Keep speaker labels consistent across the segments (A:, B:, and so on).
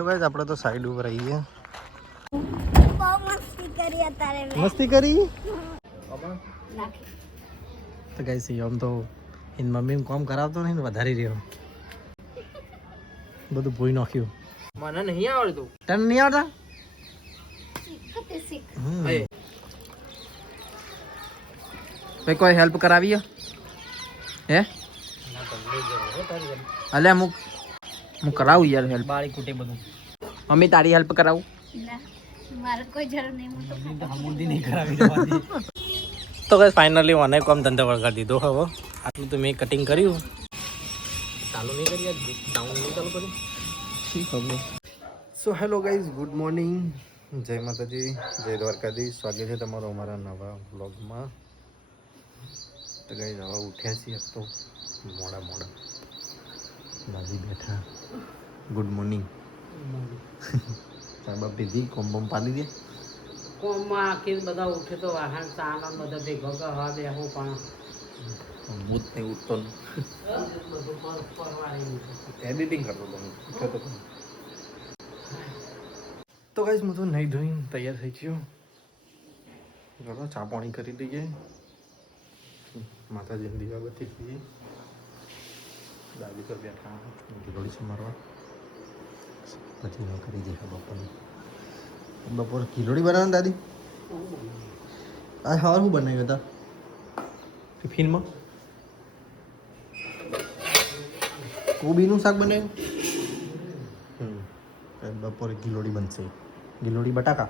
A: તો આપણે તો સાઈડ ઉપર આવી ગયા
B: મસ્તી કરી? અત્યારે
A: મસ્તી કરી તો તો એની મમ્મી કામ કરાવતો નહીં ને વધારી રહ્યો. બધું ભૂઈ નાખ્યું.
C: મને નહીં આવડતું
A: તને નહીં આવતા
B: શીખ તે શીખ
A: હમ.
C: એ. ભાઈ કોઈ હેલ્પ કરાવી હે? અલ્યા હું હું કરાવું યાર હેલ્પ
A: બાળી કુટે બધું.
C: મમ્મી તારી હેલ્પ કરાવું?
B: ના મારે કોઈ જરૂર નહીં હું તો
A: હમુંદી નહીં કરાવી તો કઈ ફાઇનલી મને કામ ધંધો વળગાડી દીધો હવે આટલું તો મેં કટિંગ કર્યું. ચાલુ નહીં કરી ડાઉન નહીં ચાલુ કર્યું.
C: ઠીક હવે
A: so hello guys good morning જય માતાજી જય દ્વારકાધીશ. સ્વાગત છે તમારો અમારા નવા બ્લોગમાં તો ગાઈઝ હવે ઉઠ્યા છીએ તો મોડા મોડા. બાજી બેઠા. ગુડ મોર્નિંગ સાહેબ પીધી કોમ બમ પાડી દે.
D: કોમમાં આખી બધા ઉઠે તો વાહન ચાના બધા ભેગો કરવા બેહું પણ.
A: મૂત ને ઉઠતો એડિટિંગ કરતો તો ખરો. તો ગાઈઝ હું તો નહીં ધોઈને તૈયાર થઈ ગયો. ચલો ચા પાણી કરી દઈએ માતાજીની દીવાબત્તી કરીએ દાદી પર બેઠા ગીલોડી સમારવા પછી ન કરી દે બપોરે ગીલોડી બનાવવાની દાદી આ સવાર શું બનાવ્યું હતા ટિફિનમાં કોબીનું શાક બનાવ્યું બપોરે ગીલોડી બનશે ગીલોડી બટાકા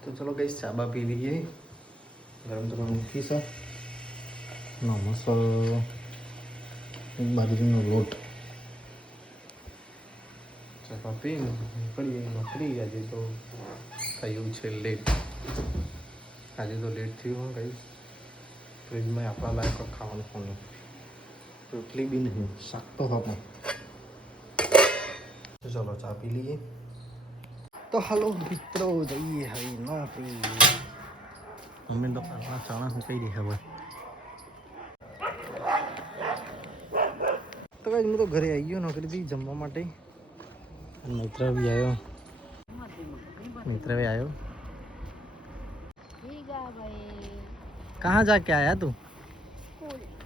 A: તો ચલો કઈ ચાબા પી લઈએ ગરમ ગરમ મૂકી છે નો મસાલો એક બાજરીનો લોટ. ચાબા પીને નીકળીએ નોકરી આજે તો થયું છે લેટ આજે તો લેટ થયું કઈ. ફ્રીજમાં આપણા લાયક ખાવાનું ખાવાનું રોટલી બી નહીં, શાક તો હા ચાલો ચા પી લઈએ. તો હાલો મિત્રો, જઈએ હવે નોકરી મમ્મી તો ચણા હું કહી દે હવે તો કઈ હું તો ઘરે આવી ગયો નોકરીથી જમવા માટે મિત્ર બી આવ્યો મિત્ર બી આવ્યો
B: ઠીક આ ભાઈ
A: कहाँ जाके आया तू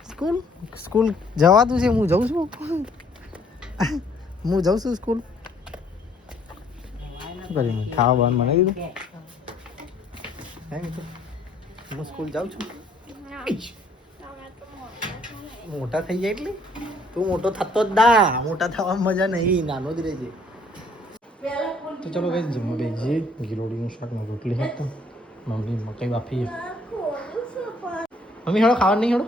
A: સ્કૂલ સ્કૂલ જવાતું છે હું જઉં છું હું જઉં છું સ્કૂલ શું કરી ખાવા બાવાનું બનાવી દીધું હે મિત્રો હું સ્કૂલ જાઉં છું મોટા થઈ જાય એટલે તું મોટો થતો જ દા. મોટા થવામાં મજા નહીં નાનો જ રહેજે. તો ચલો કઈ જમવા બેસીએ. ગિલોડીનું શાક ને રોટલી હતા મમ્મી મકાઈ બાફી મમ્મી હેડો ખાવા નહીં હેડો.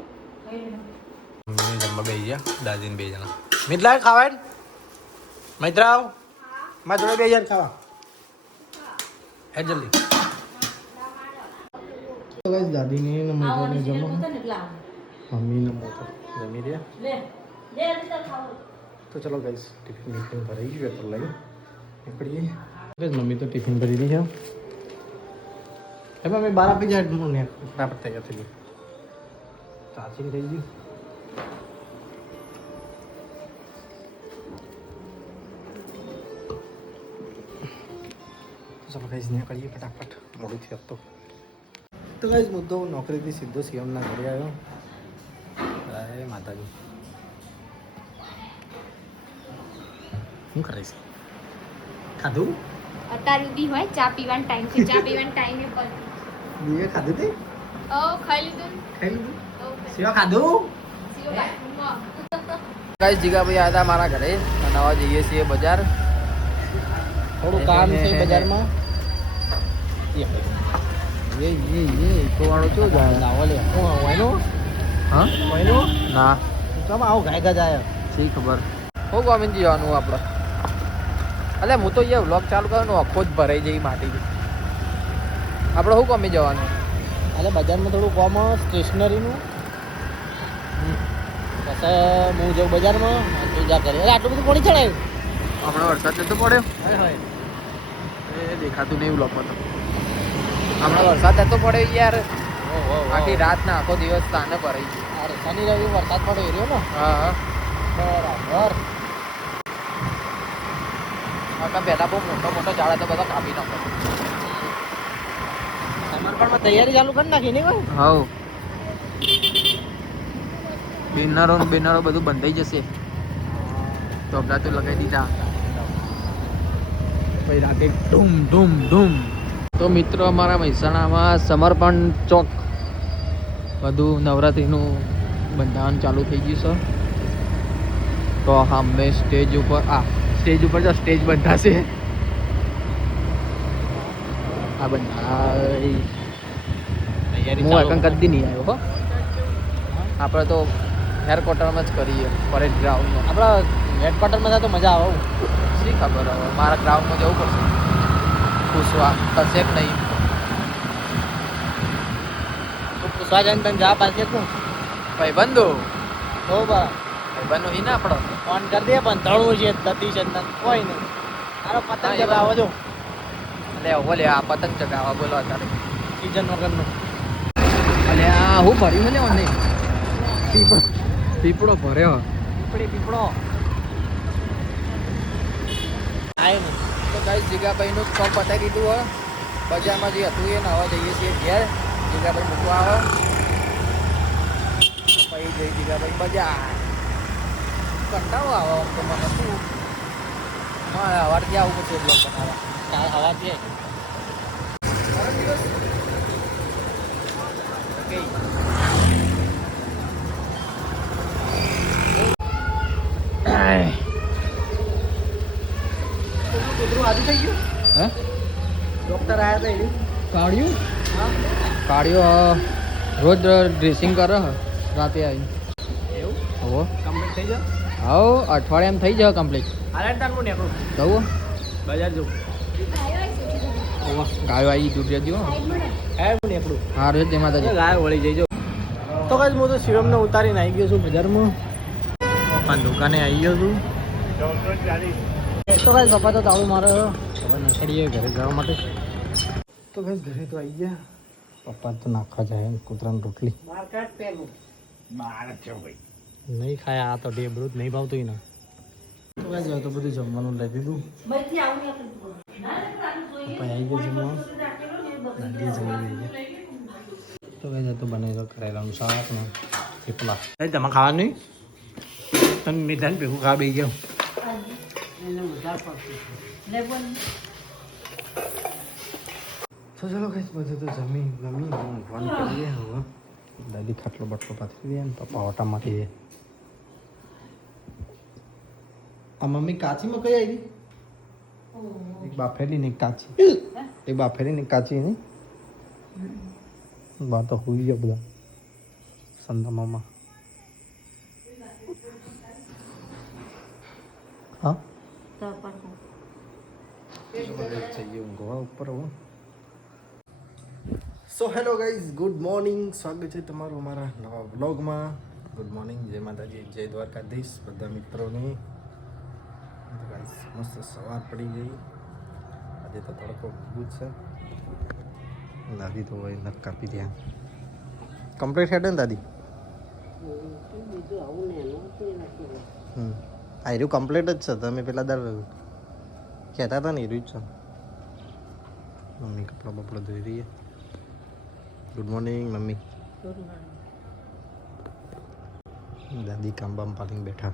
A: મમ્મી જમવા બે ગયા દાદીને બે જણા. મિતલા ખાવા મિત્ર આવ મારા જોડે બે જણ ખાવા. હે જલ્દી. તો ગાઈસ દાદીને ને મિત્રને જમવા. મમ્મીને મોટો. જમી રહ્યા તો ચલો ગાઈસ ટિફિન ટિફિન ભરાઈ ગયું તો લઈ નીકળીએ ગાઈસ મમ્મી તો ટિફિન ભરી રહી છે હે મમ્મી બાર આપી જાય હું ને ફટાફટ તૈયાર થઈ ગઈ ચાર્જિંગ થઈ ગયું ચલો ગાઈસ નીકળીએ ફટાફટ મોડું થયું તો તો ગાઈસ મુદ્દો નોકરીથી સીધો સીએમના ઘરે આવ્યો અરે માતાજી શું કરે છે? ખાધું?
B: અત્યારે બી હોય ચા પીવાનો ટાઈમ છે. ચા પીવાનો ટાઈમ એ પર
A: દીવે ખાધું તે?
B: ઓ ખાઈ લીધું
A: ખાઈ લીધું?
B: ઓ
A: સેવા ખાધું?
C: ગાઈસ જીગાભાઈ આવ્યા હતા મારા ઘરે. અને આવા જઈએ છીએ બજાર.
A: થોડું કામ છે બજારમાં.
C: એ એ એ તો વાળો ચો જાય?
A: લાવો લે હું વાયનો
C: હા?
A: વાયનો
C: ના.
A: ચમ આવો ગાય ગા જાય.
C: શી ખબર? હું ગોવિંદ જવાનું આપણે અલે હું તો એ વ્લોગ ચાલુ કર્યો આખો જ ભરાઈ જઈ માટી આપણે શું કમી જવાનું?
A: અલે બજારમાં થોડું કોમ સ્ટેશનરીનું પછી હું જાઉં બજારમાં પૂજા કરી અરે આટલું બધું પાણી ચડાયું?
C: હમણાં વરસાદ નતો પડ્યો. એ દેખાતું નહીં વ્લોગમાં તો. હમણાં વરસાદ નતો પડ્યો યાર. આખી રાત ના આખો દિવસ તાને ભરાઈ ગયો.
A: શનિ રવિ વરસાદ પડ્યો રહ્યો ને
C: હા હા.
A: બરાબર.
C: કાકા પહેલા બહુ મોટો મોટો ઝાડ હતો, બધા કાપી નાખો.
A: સમર્પણમાં તૈયારી ચાલુ કરી નાખી નહીં ભાઈ?
C: હા બેનરો બેનરો બધું બંધાઈ જશે. ચોપડા તો લગાવી દીધા. પછી રાતે ધૂમ ધૂમ ધૂમ. તો મિત્રો, અમારા મહેસાણામાં સમર્પણ ચોક. બધું નવરાત્રિનું બંધારણ ચાલુ થઈ ગયું છે. તો સામે સ્ટેજ ઉપર, આ સ્ટેજ ઉપર તો સ્ટેજ બંધાશે આ બંધાય. હું કદી નહીં આવ્યો હો. આપણે તો હેડક્વાર્ટરમાં જ કરીએ પરેડ ગ્રાઉન્ડમાં.
A: આપણા હેડક્વાર્ટરમાં જાય તો મજા આવે
C: શી ખબર હવે? મારા ગ્રાઉન્ડમાં જવું પડશે. પૂછવા થશે જ નહીં?
A: તો પૂછવા જાય તને જા પાછી ભાઈ
C: બંધો
A: તો બા.
C: ભાઈબંધો ઈ ના પડો.
A: ફોન કરી દે પણ ધણું છે દતી ચંદન કોઈ નહીં. તારો પતંગ ચગાવો જો.
C: એટલે ઓલે આ પતંગ ચગાવવા બોલો તારે
A: સીઝન વગરનું
C: એટલે આ હું ભર્યું મને પીપળો પીપળો ભર્યો.
A: પીપળી પીપળો. આય ને.
C: તો કઈ જીગાભાઈનું કામ પતાવી દીધું હોય. બજારમાં જે હતું એ નવા જઈએ છીએ ઘેર. જીગાભાઈ મૂકવા આવે. પછી જઈ જીગાભાઈ બજાર. કંટાળો આવે આમ તો મને શું? મારે સવારથી આવું પછી બ્લોગ બનાવવા
A: કાલ
C: હે?
A: ડોક્ટર આવ્યા હતા એની.
C: કાઢ્યું કાઢ્યો રોજ ડ્રેસિંગ કરે રાતે આવી
A: એવું?
C: હવે.
A: કમ્પ્લીટ થઈ જાય
C: આવો અઠવાડિયામાં થઈ જાવ કમ્પ્લીટ
A: હાલે તાર હું નીકળું?
C: જવું
A: બજાર જવું.
C: ગાયો આવી દૂર જજો
A: હે. હું નીકળું.
C: હા રોજ તેમાં તો
A: ગાય વળી જઈજો તો કાજ હું તો શિવમને ઉતારીને આવી ગયો છું બજારમાં. પપ્પા દુકાને આવી ગયો છું. તો કઈ પપ્પા તો તાળું મારો હવે નીકળીએ ઘરે જવા માટે. તો કઈ ઘરે તો આવી ગયા. પપ્પા તો નાખવા જાય કૂતરાની રોટલી.
D: માર્કેટ પેલું.
A: નહીં ખાયા આ તો ઢેબરું જ નહીં ભાવતું એના તો કઈ જાય તો બધું જમવાનું લઈ દીધું પપ્પા આવી ગયા જમવા દાદીએ જમવા લઈ ગયા તો કઈ જાય તો બને તો કરેલાનું શાક ને થેપલા એ તમે ખાવાનું નહીં તમે નિધાન ભેગું ખા બે ગયો તો ચલો કઈ બધું તો જમી ગમી ઊંઘવાનું કરીએ હવે દાદી ખાટલો બાટલો પાથરી દે ને પપ્પા ઓટા મારી દે આ મમ્મી કાચીમાં કઈ આવી? એક બાફેલી ને કાચી. એક બાફેલી ને કાચી નહીં બહાર તો હુઈ ગયા બધા. સંદામામાં હા? ઉપર હવે so hello guys good morning સ્વાગત છે તમારું અમારા નવા વ્લોગમાં ગુડ મોર્નિંગ જય માતાજી જય દ્વારકાધીશ બધા મિત્રોને. તો મસ્ત સવાર પડી ગઈ. આજે તો તડકો ખૂબ જ છે. દાદી તો હોય નખ કાપી ત્યાં કમ્પ્લીટ હેડ ને દાદી? હમ. આ એર્યું કમ્પ્લીટ જ છે. તમે પેલા દર કહેતા હતા ને હીરું જ છે. મમ્મી કપડાં બપડા ધોઈ રહીએ ગુડ મોર્નિંગ મમ્મી. દાદી કામ બામ પાડીને બેઠા.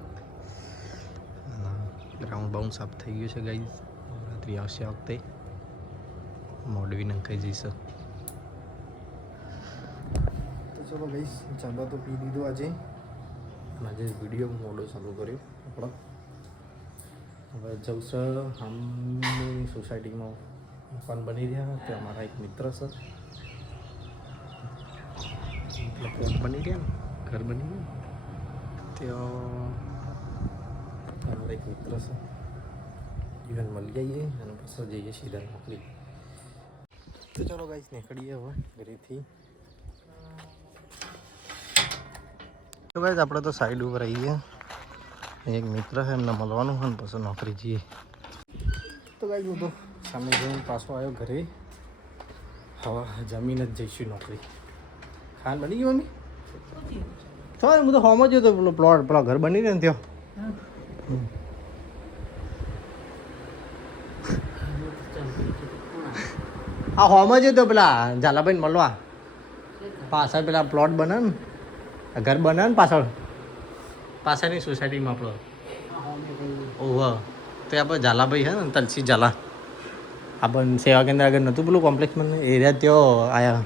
A: ગ્રાઉન્ડ બાઉન્ડ સાફ થઈ ગયું છે ગાઈ નવરાત્રિ આવશે આ વખતે. મોડવી નંખાઈ જઈશે. તો ચલો ગઈશ ચાંદા તો પી દીધો આજે. અને આજે વીડિયો મોડો ચાલુ કર્યો આપણો હવે જવસે આમની સોસાયટીમાં મકાન બની રહ્યા તે અમારા એક મિત્ર છે. ફ્લેટ બની ગયા ઘર બની ગયું ત્યાં અમારા એક મિત્ર છે જીવન મળી જઈએ અને પછી જઈએ સીધા નોકરી તો ચાલો ગાઈસ નીકળીએ હવે ઘરેથી તો ગાઈસ આપણે તો સાઈડ ઉપર આવીએ એક મિત્ર છે એમને મળવાનું હોય ને પછી નોકરી જઈએ તો ગાઈસ હું તો સામે જઈને પાછો આવ્યો ઘરે હવે જમીન જ જઈશું નોકરી ખાન બની ગયું મમ્મી તો હું તો હોમ જ હતો પેલો પ્લોટ પેલો ઘર બની રહ્યો ને ત્યાં આ હોમ જ હતો પેલા ઝાલાભાઈ મળવા. પાછળ પેલા પ્લોટ બને ને. ઘર બને ને પાછળ. પાછળની સોસાયટીમાં આપણો ઓહ તો આપણે ઝાલાભાઈ હે ને તલસી ઝાલા. આપણને સેવા કેન્દ્ર આગળ નહોતું પેલું કોમ્પ્લેક્સમાં એરિયા ત્યો
D: આવ્યા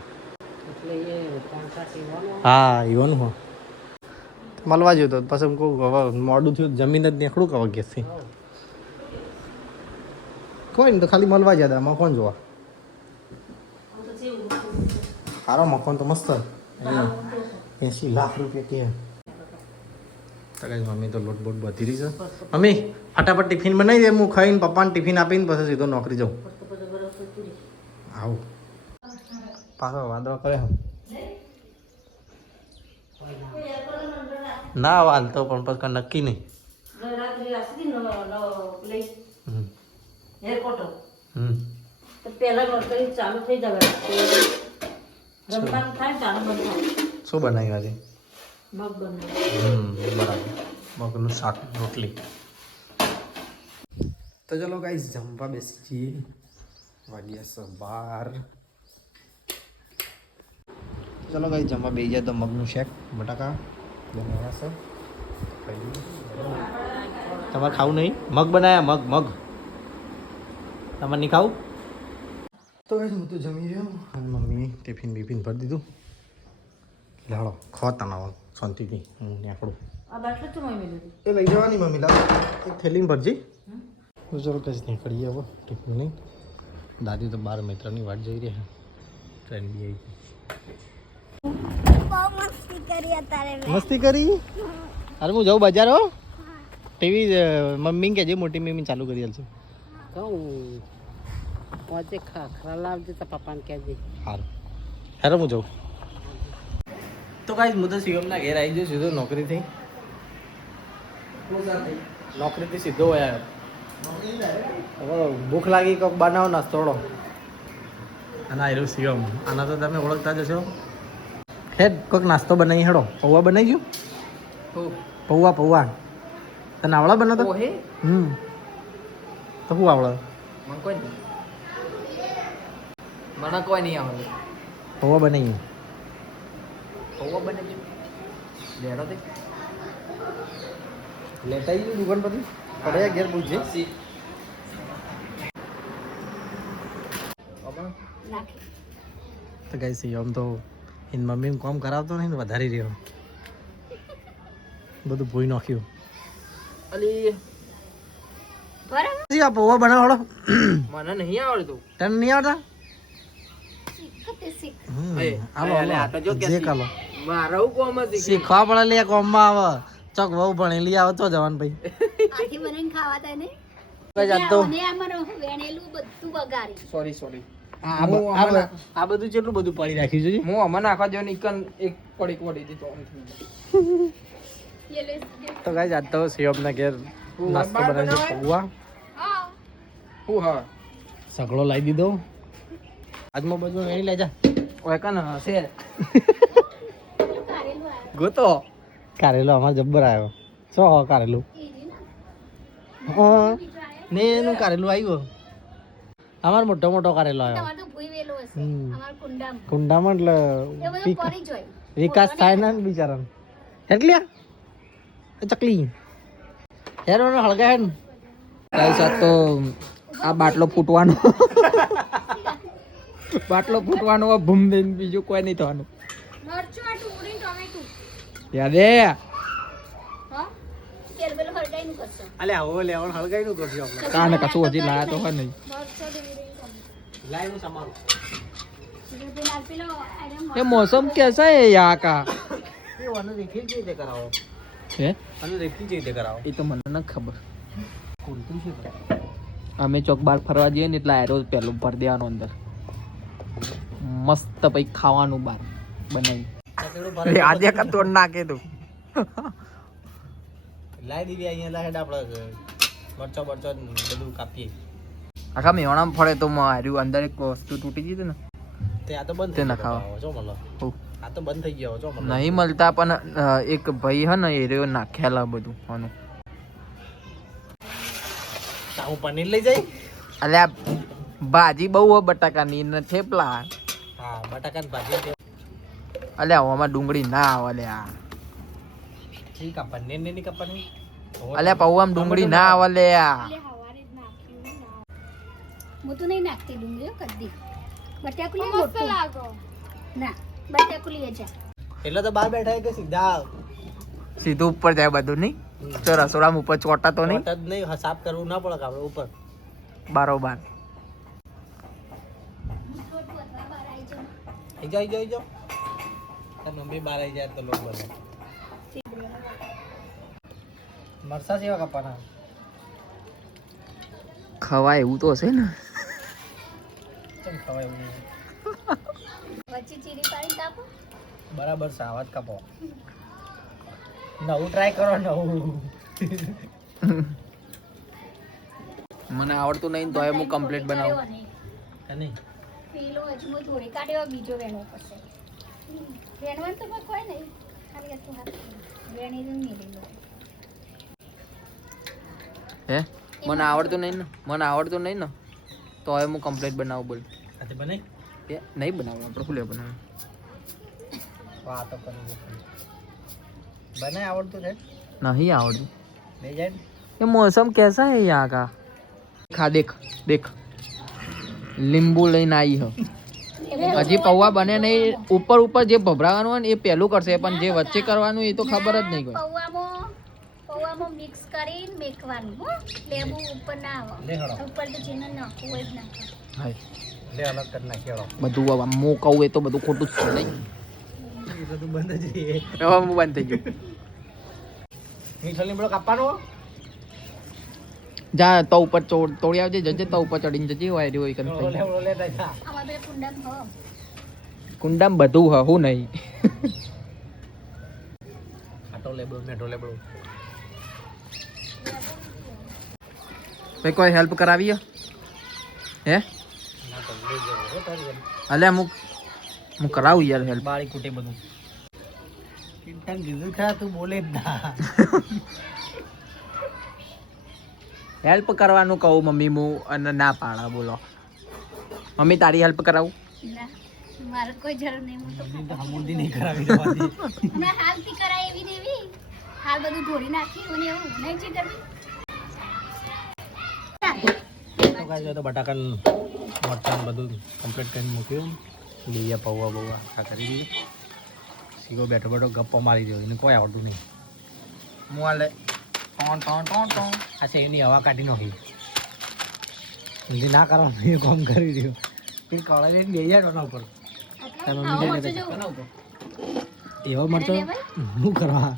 A: હા ઈવન હોય મળવા જતો પછી એમ કહું હવે મોડું થયું, જમીન જ નીકળું કે ગેસથી. કોઈ ને તો ખાલી મળવા જતા મકોન જોવા. સારો મકોન તો મસ્ત. એસી લાખ રૂપિયા કે. તો મમ્મી તો લોટ બોટ બધી રહી છે. મમ્મી, ફટાફટ ટિફિન બનાવી દે, હું ખાઈને પપ્પાને ટિફિન આપીને પછી સીધો નોકરી જાઉં. આવું. પાછો વાંદરો કરે ના વાલ તો પણ પછી નક્કી નહીં.
E: રાત્રે નો
A: હમ. હમ.
E: તો પહેલા નોકરી ચાલુ થઈ જવા રમવાનું થાય ચાલુ બંધ
A: શું બનાવ્યું આજે?
E: મગ
A: બરાબર. મગનું શાક રોટલી. તો ચલો ગાઈસ જમવા બેસી જઈએ વાગ્યા બાર. ચલો ગાઈસ જમવા બેસી જાય તો મગનું શેક બટાકા. બનાવ્યા છે તમારે ખાવું નહીં? મગ બનાવ્યા મગ મગ. તમારે નહીં ખાવું? તો હું તો જમી રહ્યો. અને મમ્મીએ ટિફિન બિફિન ભરી દીધું. લાડો. ખો તમારો શાંતિથી. હું
E: લીધી.
A: એ લઈ જવાની મમ્મી લાવ. એક થેલીમાં ભરજી. તો ચાલો કઈ નીકળીએ હવે. ટિફિન લઈ દાદી તો બાર મિત્રની વાટ જોઈ રહ્યા ટ્રેન બી આવી મસ્તી કરી? અરે હું જાઉં બજાર હો. ટીવી મમ્મી કે જે મોટી મમ્મી ચાલુ કરી છે
D: કહું. પહોંચે ખાખરા લાવજે તો પપ્પાને કહેજે.
A: સારું હેરો હું જાઉં. તો કાંઈ હું તો શિવમના ઘેર આવી ગયો સીધો નોકરીથી. નોકરીથી સીધો આવ્યો. હવે ભૂખ લાગી કોક બનાવો નાસ્તોડો થોડો અને આવ્યું શિવમ. આના તો તમે ઓળખતા જ હશો. હેડ કોઈક નાસ્તો બનાવી હેડો. પૌવા બનાવી ગયું? પૌવા પૌવા. તને આવડા બનાવતો? હમ. તો શું આવડે?
C: મને કોઈ નહીં. મને કોઈ નહીં આવડે.
A: પૌવા બનાવી
C: પૌવા બને છે. લેડો તે
A: લેતા આવી દુકાન પરથી? પડ્યા ઘેર પૂછજે. તો કઈ સી આમ તો એની મમ્મી કામ કરાવતો નહીં ને વધારી રહ્યો. બધું ભૂઈ નાખ્યું.
C: અલી.
B: બરાબર.
A: આ પૌવા બનાવડો
C: મને નહીં આવડતું.
A: તને નહીં
C: કોમ
A: શીખવા પડે લે કોમમાં આવે. ચોક વહુ ભણેલી આવે તો જવાન ભાઈ.
C: સોરી
A: આ બધું કેટલું બધું પડી રાખ્યું છે
C: હું આમાં નાખવા જેવો એકન એક પડી પડી દીધો
A: તો કઈ જાત તો શિવમના ઘેર નાસ્તો બનાવી? છે પૌવા
B: હું
C: હા.
A: સગડો લાવી દીધો. આજમાં બધું એની લેજા
C: ઓય કન હશે. ગોતો.
A: કારેલો અમાર જબ્બર આવ્યો. શું હો કારેલું? હા. ને એનું કારેલું આવ્યું. અમારે મોટો મોટો કરેલો આવ્યો.
B: તમારે તો ભૂઈ વેલો હશે. અમાર કુંડામાં.
A: કુંડામાં એટલે
B: એ બધું પડી જ
A: વિકાસ થાય ને બિચારા એટલે આ ચકલી. યાર મને હળગા હે ને
C: ગાઈસ આ તો આ બાટલો ફૂટવાનો. બાટલો ફૂટવાનો આ ભૂમ દઈને બીજું કોઈ નહીં થવાનું.
B: મરચું આ ટુકડી ટોમેટું. કરશું.
A: આપણે.
C: કાને કશું હજી લાયા તો હોય નહીં
B: મરચો ડુંગળી ટોમેટું
A: લાઈ નું સમારું
B: એટલે પેલા પેલો આયરન
C: ये मौसम कैसा है यहाँ का
A: એ વાનું રેખી જ રીતે કરાવો
C: है
A: અને રેખી જ રીતે કરાવો
C: એ તો મને ન ખબર
A: ખોલતું છે
C: અમે ચોક બાર ફરવા જઈએ ને એટલે આયરો પેલું ભરી દેવાનું અંદર મસ્ત પછી ખાવાનું બાર બનાવી આજે કા તોડ નાખે તું
A: લાઈ દીધી અહીંયા લાહેડ આપણે મરચો બરચો બધું કાપીએ
C: આખા મેવાણામાં ફળે તો માર્યું અંદર એક વસ્તુ તૂટી ગઈ હતી ને.
A: ત્યાં તો બંધ થઈ
C: ના
A: ગયો
C: ખાવા.
A: છો મલો આ તો બંધ થઈ ગયો જો મળો
C: નહીં મળતા પણ એક ભાઈ હે ને એ રહ્યો નાખેલા બધું આનું.
A: હું પનીર લઈ જઈ?
C: અલ્યા ભાજી બહુ હોય બટાકાની ને થેપલા.
A: હા બટાકાની ભાજી
C: અલ્યા આમાં ડુંગળી ના આવે અલ્યા.
A: ઠીક આ પનીરની કપની
C: અલ્યા પૌવામાં ડુંગળી ના આવે લ્યા
B: એટલે હવારે જ નાખ્યું ના
F: હું તો નહીં નાખતી ડુંગળીઓ કદી બટાકુલી
B: મસ્ત લાગો.
F: ના બટાકુલી જ
A: એટલે તો બહાર બેઠા કે સીધા
C: સીધું ઉપર જાય બધું નહીં? તો રસોડામાં ઉપર ચોટા તો નહીં
A: જ નહીં સાફ કરવું ના પડે આપણે ઉપર.
C: બારોબાર.
A: આઈ જાઓ આઈ જાઓ આઈ જાઓ. તાર મમ્મી બહાર આવી જાય તો લોક બને. મરસા જેવા કપાના
C: ખવાય એવું તો હશે ને.
A: ચમ ખવાય એવું
F: વચ્ચે ચીરી પાડી કાપો?
A: બરાબર સાવત કાપો. નવું ટ્રાય કરો નવું.
C: મને આવડતું નહીં તો હું કમ્પ્લીટ બનાવું.
A: નહીં
F: પેલો અજમો થોડી કાઢ્યો બીજો વેણો પડશે. વેણવાનું તો કોઈ નહીં. ખાલી હતું હાથ વેણી જ નહીં
C: હે? મને આવડતું નહીં ને? મને આવડતું નહીં ને? તો હવે હું કમ્પ્લીટ બનાવું બોલ
A: આજે બને
C: એ નહીં બનાવું આપણે શું લે બનાવું
A: વાતો કરી બને આવડતું છે
C: નહીં આવડતું
A: ले जाए
C: ये मौसम कैसा है यहाँ का खा देख देख લીંબુ લઈને આવી હ હજી પૌવા બને નહીં ઉપર ઉપર જે ભભરાવાનું હોય ને એ પહેલું કરશે પણ જે વચ્ચે કરવાનું એ તો ખબર જ નહીં કોઈ
F: લેબુમાં મિક્સ કરી મેકવાનું હો. લેબુ ઉપર ના આવે. ઉપર તો જેને નાખવું હોય જ
C: નાખવું
A: લે અલગ કરી નાખી
C: બધું હવે મોકવું એ તો બધું ખોટું જ છે નહીં.
A: બધું બંધ જ રહે
C: હવે હું બંધ થઈ ગયું.
A: મિક્સર લીમડો કાપવાનો
C: જા તો ઉપર તોડી આવજે જજે તો ઉપર ચડીને જજે હોય રે હોય
F: કરી કુંડામ
C: બધું હું નહીં.
A: આટો લેબડો મેટો લેબડો
C: ભાઈ કોઈ હેલ્પ કરાવી હે? અલ્યા હું હું કરાવું યાર હેલ્પ
A: બાળી કૂટે બધું. તને કીધું ખરા તું બોલે જ ના.
C: હેલ્પ કરવાનું કહું મમ્મી હું અને ના પાડા બોલો. મમ્મી તારી હેલ્પ કરાવું?
F: મારે કોઈ જરૂર નહીં હું તો
A: હમુદી નહીં કરાવી દેવાની.
F: મેં હાલથી કરાય એવી દેવી. હાલ બધું ધોરી નાખી અને એવું. નહીં છે કરવી.
A: તો કાંઈ તો બટાકા મરચાં બધું કમ્પ્લીટ કરીને મૂક્યું. લીયા પૌવા બૌવા આખા કરી દીધું. સીગો બેઠો બેઠો ગપ્પો મારી દો એને કોઈ આવડતું નહીં.
C: આલે ટોન ટોન ટોન ટોન
A: આ છે એની હવા કાઢી નાખી. ના કરવાનું એ કામ કરી રહ્યો. તે કળા લઈને બે જાય ટોના ઉપર. એવો
F: મળતો?
A: શું કરવા.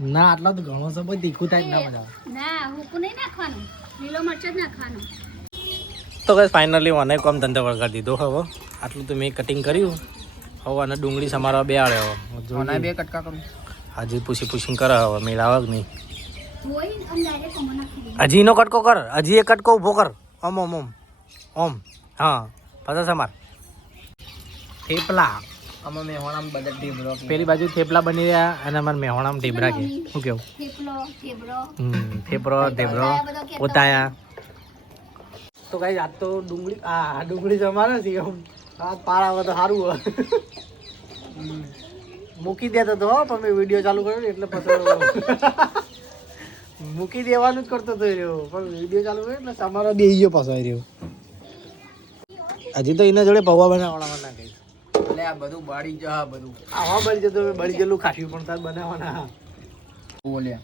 A: ના આટલા તો ઘણો સમય તીખું થાય ના બધા.
F: ના હુકું નહીં નાખવાનું. લીલો મરચો જ નાખવાનું.
A: તો કઈ ફાઇનલી મને કોમ ધંધો વળગાડી દીધો હવે. આટલું તો મેં કટિંગ કર્યું. હવે અને ડુંગળી સમારવા બે આડે
C: સોના બે કટકા કરું.
A: હજી પૂછી પૂછીને કરે હવે મેળ આવક કે નહીં. હજી નો કટકો કર હજી એક કટકો ઊભો કર. ઓમ ઓમ ઓમ. ઓમ. હા પાછા સમાર. થેપલા.
C: આમાં મેં હોણામ બધા ઢીબરો
A: પેલી બાજુ થેપલા બની રહ્યા અને અમારે મેહોણામ ઢેબરા કે શું કેવું?
F: થેપલો થેબરો
A: હમ થેપરો ઢેબરો પોતાયા તો કઈ આજ તો ડુંગળી આ ડુંગળી જમાને છે એમ આ પાર આવે તો સારું હોય. મૂકી દેતો તો હો, પણ મેં વીડિયો ચાલુ કર્યો ને એટલે પછી મૂકી દેવાનું જ કરતો હતો રહ્યો. પણ વીડિયો ચાલુ કર્યો એટલે તમારો બે ગયો પાછો રહ્યો. હજી તો એના જોડે પૌવા બનાવવાના ના કઈ
C: આ બધું બાળી જા બધું
A: આવા બળી જતો બળી ગયેલું ખાઠ્યું પણ તાર બનાવવાના
C: બોલ્યા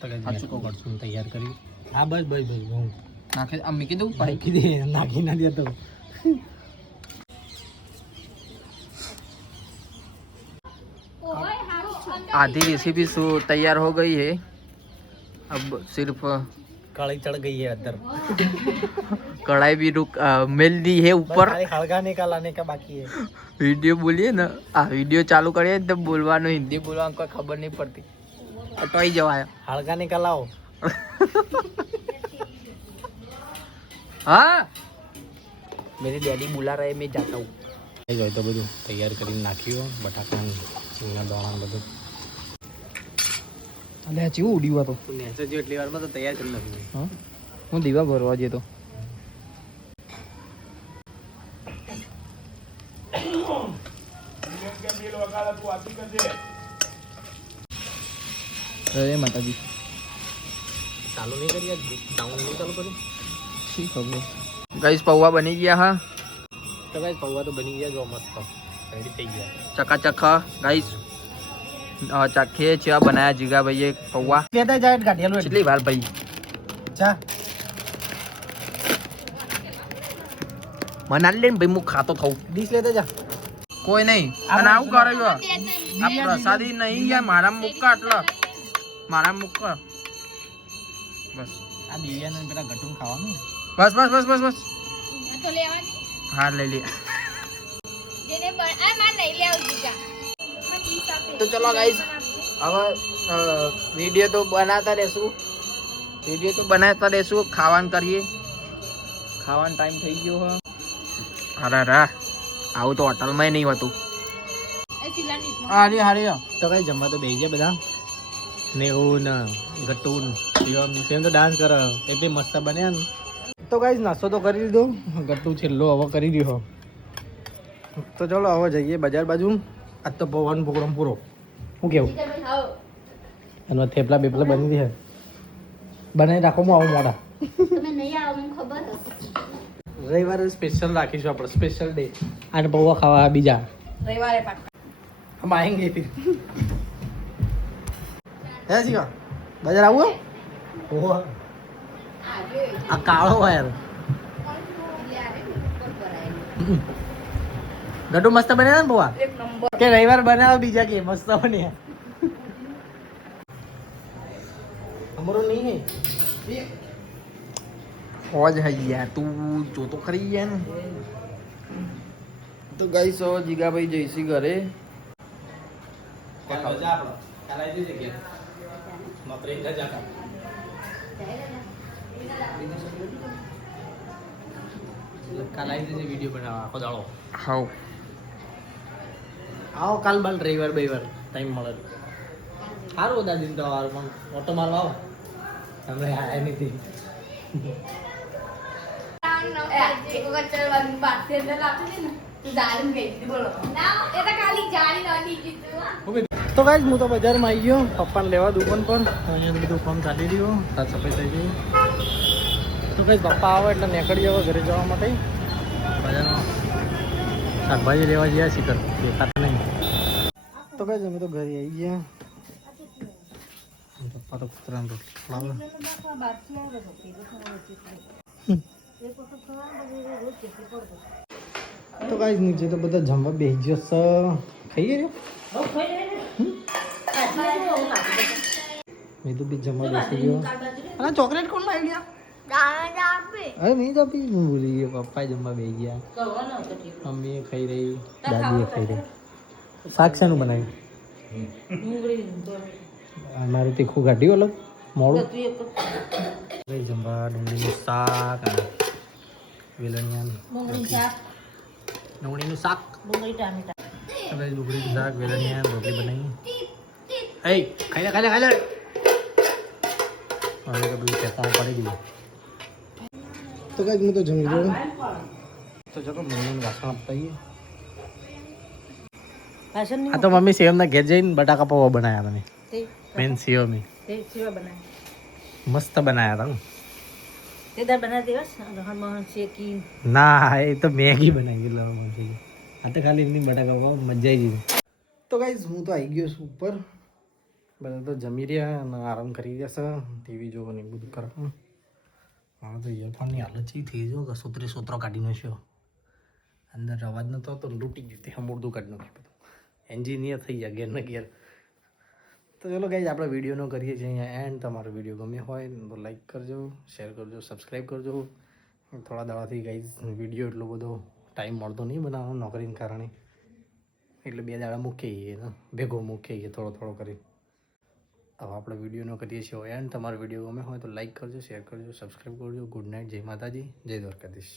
A: તો કઈ તૈયાર કર્યું હા બસ બસ બસ હું
C: નાખે આમ મૂકી દઉં
A: નાખી દે નાખી ના દેતો
B: ઓય હારું અંદર
C: आधी रेसिपी सो तैयार हो गई है अब सिर्फ
A: कढ़ाई चढ़ गई है अंदर
C: कढ़ाई भी रुक अ, मेल दी है ऊपर
A: खाली हड़काने का लाने का बाकी है
C: વિડીયો બોલીએ ને આ વિડીયો ચાલુ કરીએ ને તો બોલવાનું હિન્દી બોલવાનું કોઈ ખબર નહીં પડતી અટવાઈ જવાય
A: हड़काने का लाओ
C: હા મેરી ડેડી बुला रहे मैं जाता हूँ
A: થઈ જાય તો બધું તૈયાર કરીને નાખ્યું બટાકા સિંગના દાણા બધું
C: અલે ચેવું ઉડ્યું હતો
A: નેચર જો એટલી વારમાં તો તૈયાર કરી નાખ્યું
C: હા હું દીવા ભરવા જતો જય માતાજી
A: ચાલુ નહીં કરીએ ડાઉન નહીં ચાલુ કર્યું
C: શી ખબર ગાઈસ પૌવા બની ગયા હા
A: તો ગાઈસ પૌવા તો બની ગયા જો મસ્ત રેડી થઈ ગયા
C: ચકાચક ગાઈસ ચાખીએ ચેવા બનાયા જીગાભાઈએ પૌવા
A: લેતા જાય ગાંઠિયા
C: કેટલી વાર ભાઈ
A: ચા
C: મનાલી લે ને ભાઈ હું ખાતો ખાઉં
A: ડીશ લેતા જા
C: કોઈ નહીં. અને આવું કરે છો આ પ્રસાદી નહીં યાર મારા મુક્કા આટલા. મારા મુક્કા બસ.
A: આ દિવ્યાને પેલા ગટું ખાવાનું?
C: બસ બસ બસ બસ બસ.
F: તો લેવાની.
C: હા લઈ લે.
F: જેને આ માં લઈ ડીશ આપે.
C: તો ચલો ગાઈસ હવે વીડિયો તો બનાવતા રહેશું. વીડિયો તો બનાવતા રહેશું. ખાવાનું કરીએ. ખાવાનો ટાઈમ થઈ ગયો હા. અરે રા. આવું તો હોટલમાં નહીં હોતું. હારી હારી
A: તો કઈ જમવા તો બેસી જાય બધા. ને એવું ને ગટું શિવમ સેમ તો ડાન્સ કરે. એ બી મસ્ત બન્યા ને તો કઈ નાસ્તો તો કરી દીધો. ગટ્ટુ છેલ્લો હવે કરી દીધો. તો ચલો હવે જઈએ બજાર બાજુ. આજ તો પવન પ્રોગ્રામ પૂરો. શું કેવું? એનો થેપલા બેપલા બની દે બનાવી રાખો હું આવું મોડા.
F: નહીં આવો ખબર.
A: રવિવારે સ્પેશિયલ રાખીશું આપણે સ્પેશિયલ ડે અને પૌવા ખાવા બીજા
E: રવિવારે પાક્કા
A: હમ આયેંગે ફિર હે સીગા બજાર આવું ઓહો આ કાળો વાયર ગટુ મસ્ત બન્યા ને
E: પૌવા
A: કે રવિવાર બનાવો બીજા કે મસ્ત બન્યા અમારો નહીં હે
C: હોજ હઈ યાર તું જોતો ખરી યાર. ને તો ગઈ સો જીગાભાઈ જઈશી ઘરે.
A: કાલ આવી વીડિયો બનાવવા. આખો દાડો.
C: હાઉ.
A: આવો કાલ બાલ રવિવાર બવિવાર ટાઈમ મળે સારું દાદી તો પણ ઓટો મારવા આવો. તમે આ નથી
F: એક વખત ચડવાનું ને, તું જાળીને ગઈ હતી, બોલો. ના, એ તો ખાલી જાળી કીધું,
A: તો ગાઈઝ હું તો બજારમાં આવી ગયો. પપ્પાને લેવા દુકાન પર. અહીંયા બધું કામ ચાલી રહ્યું. સાફ સફાઈ થઈ ગઈ. તો ગાઈઝ પપ્પા આવે એટલે નીકળી જાવ ઘરે જવા માટે. બજારમાં શાકભાજી લેવા ગયા શીખર દેખાતા નહીં. તો ગાઈઝ અમે તો ઘરે આવી ગયા. પપ્પા તો કૂતરાને રોટલી ખવડાવે. તો ગાઈઝ નીચે તો બધા જમવા બેસી ગયો ખાઈ ગયા
E: ખાઈ દઉં.
A: મેં તો બી જમવા બેસી ગયો અને ચોકલેટ કોણ લાવી ગયા અરે નહીં તો બી હું ભૂલી ગયો પપ્પા જમવા બેસી ગયા. મમ્મીએ ખાઈ રહી દાદીએ ખાઈ રહી શાક શાનું બનાવ્યું મારું તીખું કાઢ્યું અલગ મોડું. કઈ જમવા ડુંગળીનું શાક વેલણિયાનું
E: ડુંગળી શાક.
A: ડુંગળીનું શાક.
E: ડુંગળી ટામેટા.
A: હવે ડુંગળીનું શાક વેલણિયા રોટલી બનાવી. એ ખાઈ લે ખાઈ લે ખાઈ લે. હવે તો બધું કહેતા પડી ગયું. તો કઈ હું તો જમી લઉં તો ચલો મમ્મીને વાસણ આપતા આવીએ આ તો મમ્મી સેવના ઘેર જઈને બટાકા પૌવા બનાવ્યા મેન
E: સેવા
A: મસ્ત બનાવ્યા હતા
E: તે દાળ બનાવી દેવાસ શેકી
A: ના એ તો મેગી બનાવી ગયેલો મને આ તો ખાલી એમની બટાકા પૌવા મજા આવી ગઈ તો ગાઈઝ હું તો આવી ગયો છું ઉપર. બધા તો જમી રહ્યા અને આરામ કરી રહ્યા છે. ટીવી જોવો એ બધું કરે. હા તો ઇયરફોનની હાલત છે થઈ જો કે સુત્રો સોતરો કાઢી નાખ્યો. અંદર અવાજ નતો તો લૂંટી ગયું. તે હમુરદું કાઢી નાખ્યું બધું. એન્જિનિયર થઈ ગયા ઘેર ને ઘેર. તો ચલો ગાઈઝ આપણે વિડીયોનો કરીએ છીએ અહીંયા એન્ડ તમારો વીડિયો ગમ્યો હોય તો લાઈક કરજો શેર કરજો સબસ્ક્રાઈબ કરજો. થોડા દાડાથી ગાઈઝ વીડિયો એટલો બધો ટાઈમ મળતો નહીં બનાવવાનો નોકરીને કારણે. એટલે બે દાડા મૂકીએ ભેગો મૂકીએ જઈએ થોડો થોડો કરી હવે આપણે વિડીયોનો કરીએ છીએ એન્ડ તમારો વીડિયો ગમે હોય તો લાઈક કરજો શેર કરજો સબસ્ક્રાઈબ કરજો. ગુડ નાઇટ જય માતાજી, જય દ્વારકાધીશ.